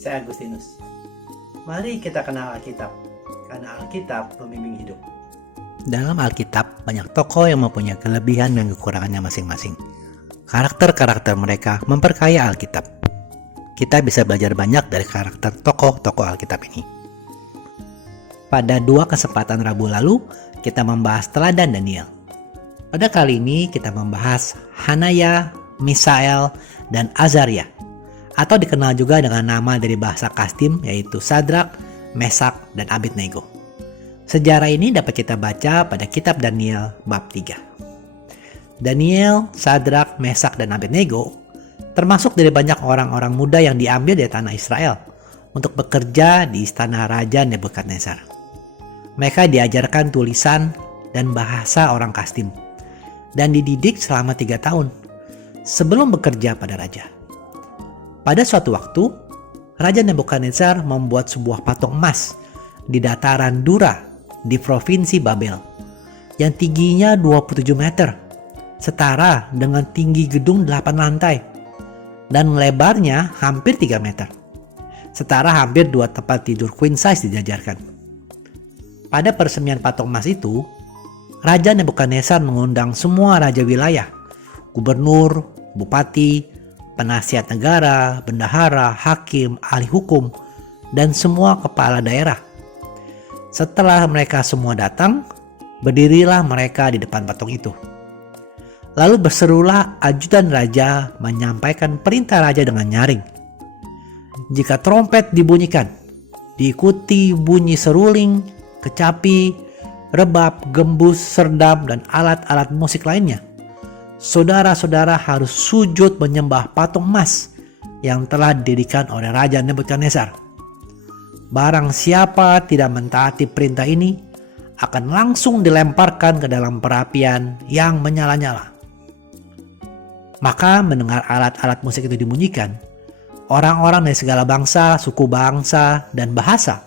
Saya Agustinus. Mari kita kenal Alkitab, karena Alkitab pembimbing hidup. Dalam Alkitab, banyak tokoh yang mempunyai kelebihan dan kekurangannya masing-masing. Karakter-karakter mereka memperkaya Alkitab. Kita bisa belajar banyak dari karakter tokoh-tokoh Alkitab ini. Pada 2 kesempatan Rabu lalu, kita membahas teladan Daniel. Pada kali ini kita membahas Hanaya, Misael, dan Azaria, atau dikenal juga dengan nama dari bahasa Kasdim, yaitu Sadrak, Mesak, dan Abednego. Sejarah ini dapat kita baca pada kitab Daniel bab 3. Daniel, Sadrak, Mesak, dan Abednego termasuk dari banyak orang-orang muda yang diambil dari tanah Israel untuk bekerja di istana Raja Nebukadnezar. Mereka diajarkan tulisan dan bahasa orang Kasdim dan dididik selama 3 tahun sebelum bekerja pada raja. Pada suatu waktu, Raja Nebukadnezar membuat sebuah patung emas di dataran Dura di provinsi Babel yang tingginya 27 meter, setara dengan tinggi gedung 8 lantai, dan lebarnya hampir 3 meter, setara hampir 2 tempat tidur queen size dijajarkan. Pada peresmian patung emas itu, Raja Nebukadnezar mengundang semua raja wilayah, gubernur, bupati, penasihat negara, bendahara, hakim, ahli hukum, dan semua kepala daerah. Setelah mereka semua datang, berdirilah mereka di depan patung itu. Lalu berserulah ajudan raja menyampaikan perintah raja dengan nyaring. Jika trompet dibunyikan, diikuti bunyi seruling, kecapi, rebab, gembus, serdam, dan alat-alat musik lainnya, saudara-saudara harus sujud menyembah patung emas yang telah didirikan oleh Raja Nebukadnezar. Barang siapa tidak mentaati perintah ini akan langsung dilemparkan ke dalam perapian yang menyala-nyala. Maka mendengar alat-alat musik itu dibunyikan, orang-orang dari segala bangsa, suku bangsa, dan bahasa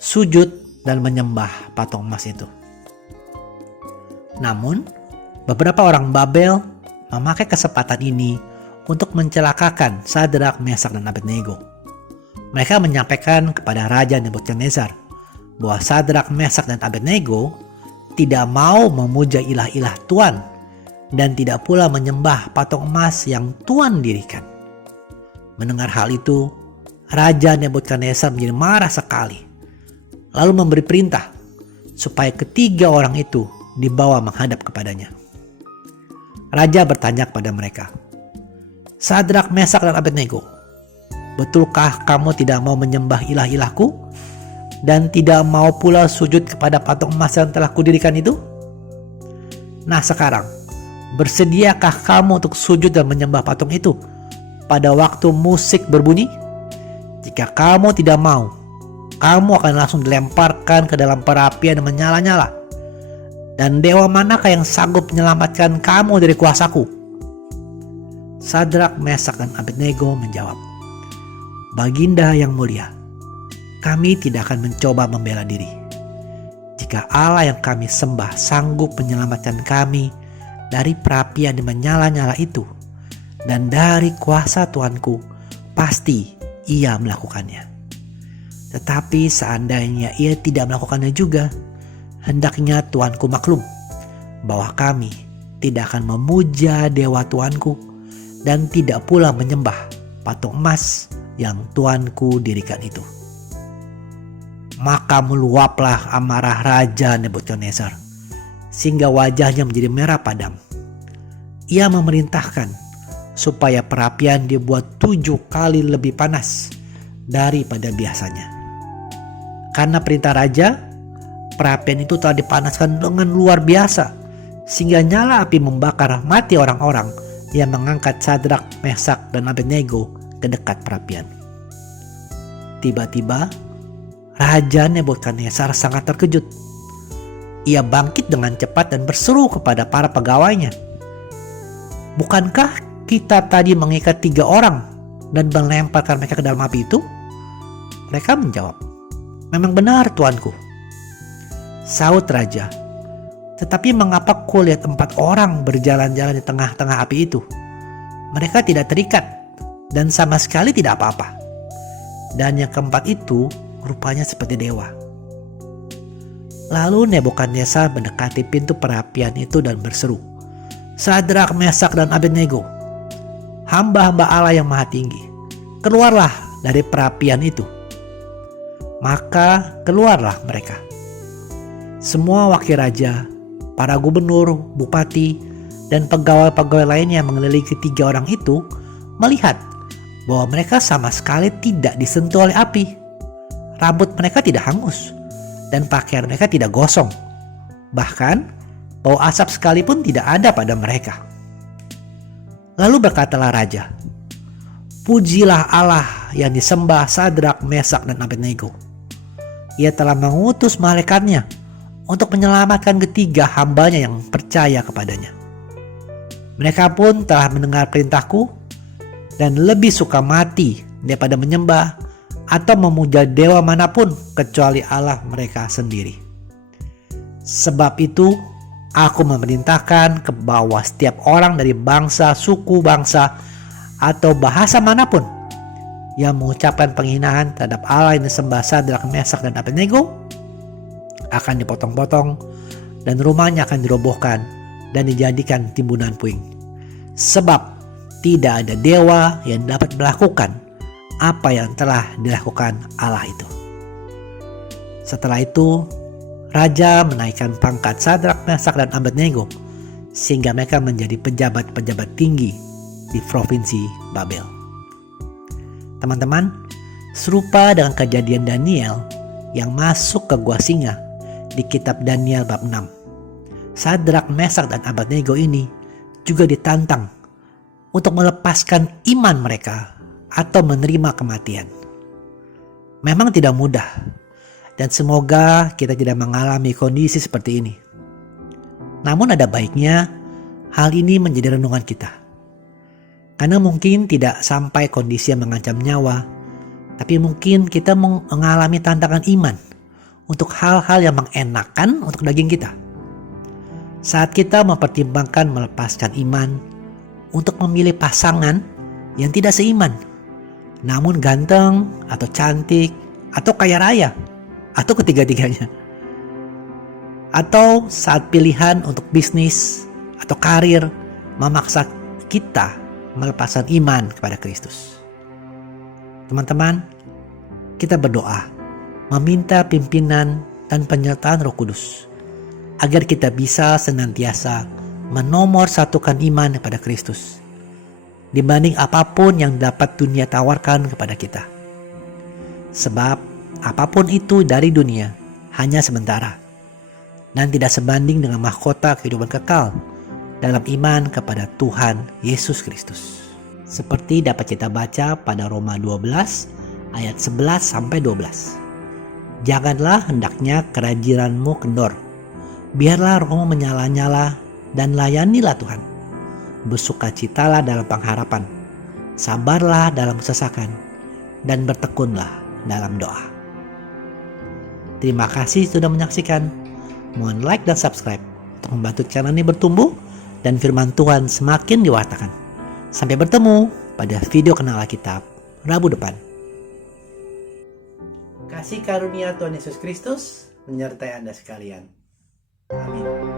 sujud dan menyembah patung emas itu. Namun, beberapa orang Babel memakai kesempatan ini untuk mencelakakan Sadrak, Mesak, dan Abednego. Mereka menyampaikan kepada Raja Nebukadnezar bahwa Sadrak, Mesak, dan Abednego tidak mau memuja ilah-ilah Tuhan dan tidak pula menyembah patung emas yang Tuhan dirikan. Mendengar hal itu, Raja Nebukadnezar menjadi marah sekali, lalu memberi perintah supaya ketiga orang itu dibawa menghadap kepadanya. Raja bertanya kepada mereka, Sadrak, Mesak, dan Abednego, betulkah kamu tidak mau menyembah ilah-ilahku dan tidak mau pula sujud kepada patung emas yang telah kudirikan itu? Nah sekarang, bersediakah kamu untuk sujud dan menyembah patung itu pada waktu musik berbunyi? Jika kamu tidak mau, kamu akan langsung dilemparkan ke dalam perapian yang menyala-nyala. Dan dewa manakah yang sanggup menyelamatkan kamu dari kuasaku? Sadrak, Mesak, dan Abednego menjawab, Baginda yang mulia, kami tidak akan mencoba membela diri. Jika Allah yang kami sembah sanggup menyelamatkan kami dari perapian yang menyala-nyala itu, dan dari kuasa Tuanku, pasti ia melakukannya. Tetapi seandainya ia tidak melakukannya juga, hendaknya Tuanku maklum bahwa kami tidak akan memuja dewa Tuanku dan tidak pula menyembah patung emas yang Tuanku dirikan itu. Maka meluaplah amarah Raja Nebukadnezar sehingga wajahnya menjadi merah padam. Ia memerintahkan supaya perapian dibuat 7 kali lebih panas daripada biasanya. Karena perintah raja, perapian itu telah dipanaskan dengan luar biasa sehingga nyala api membakar mati orang-orang yang mengangkat Sadrak, Mesak, dan Abednego ke dekat perapian. Tiba-tiba Raja Nebukadnezar sangat terkejut. Ia bangkit dengan cepat dan berseru kepada para pegawainya, Bukankah kita tadi mengikat 3 orang dan melemparkan mereka ke dalam api itu? Mereka menjawab, Memang benar tuanku. Sahut raja, Tetapi mengapa kulihat 4 orang berjalan-jalan di tengah-tengah api itu? Mereka tidak terikat dan sama sekali tidak apa-apa. dan yang keempat itu rupanya seperti dewa. Lalu Nebukadnezar mendekati pintu perapian itu dan berseru, "Sadrak, Mesak, dan Abednego, hamba-hamba Allah yang maha tinggi, keluarlah dari perapian itu." Maka keluarlah mereka. Semua wakil raja, para gubernur, bupati, dan pegawai-pegawai lainnya yang mengelilingi ketiga orang itu melihat bahwa mereka sama sekali tidak disentuh oleh api. Rambut mereka tidak hangus dan pakaian mereka tidak gosong. Bahkan bau asap sekalipun tidak ada pada mereka. Lalu berkatalah raja, "Pujilah Allah yang disembah Sadrak, Mesak, dan Abednego. Ia telah mengutus malaikatnya untuk menyelamatkan ketiga hambanya yang percaya kepadanya. Mereka pun telah mendengar perintahku dan lebih suka mati daripada menyembah atau memuja dewa manapun kecuali Allah mereka sendiri. Sebab itu, aku memerintahkan ke bawah setiap orang dari bangsa, suku, bangsa, atau bahasa manapun yang mengucapkan penghinaan terhadap Allah yang disembah Sadrak, Mesak, dan Abednego akan dipotong-potong dan rumahnya akan dirobohkan dan dijadikan timbunan puing. Sebab tidak ada dewa yang dapat melakukan apa yang telah dilakukan Allah itu." Setelah itu, raja menaikkan pangkat Sadrak, Mesak, dan Abednego sehingga mereka menjadi pejabat-pejabat tinggi di provinsi Babel. Teman-teman, serupa dengan kejadian Daniel yang masuk ke gua singa di kitab Daniel bab 6. Sadrak, Mesak, dan Abednego ini juga ditantang untuk melepaskan iman mereka atau menerima kematian. Memang tidak mudah, dan semoga kita tidak mengalami kondisi seperti ini. Namun ada baiknya hal ini menjadi renungan kita. Karena mungkin tidak sampai kondisi yang mengancam nyawa, tapi mungkin kita mengalami tantangan iman untuk hal-hal yang mengenakan untuk daging kita. Saat kita mempertimbangkan melepaskan iman untuk memilih pasangan yang tidak seiman, namun ganteng atau cantik atau kaya raya atau ketiga-tiganya. Atau saat pilihan untuk bisnis atau karir memaksa kita melepaskan iman kepada Kristus. Teman-teman, kita berdoa meminta pimpinan dan penyertaan Roh Kudus agar kita bisa senantiasa menomorsatukan iman kepada Kristus dibanding apapun yang dapat dunia tawarkan kepada kita. Sebab apapun itu dari dunia hanya sementara dan tidak sebanding dengan mahkota kehidupan kekal dalam iman kepada Tuhan Yesus Kristus. Seperti dapat kita baca pada Roma 12 ayat 11-12. "Janganlah hendaknya kerajilanmu kendor. Biarlah rohmu menyala-nyala dan layanilah Tuhan. Bersukacitalah dalam pengharapan. Sabarlah dalam kesesakan dan bertekunlah dalam doa." Terima kasih sudah menyaksikan. Mohon like dan subscribe untuk membantu channel ini bertumbuh dan firman Tuhan semakin diwartakan. Sampai bertemu pada video Kenal Alkitab Rabu depan. Kasih karunia Tuhan Yesus Kristus menyertai Anda sekalian. Amin.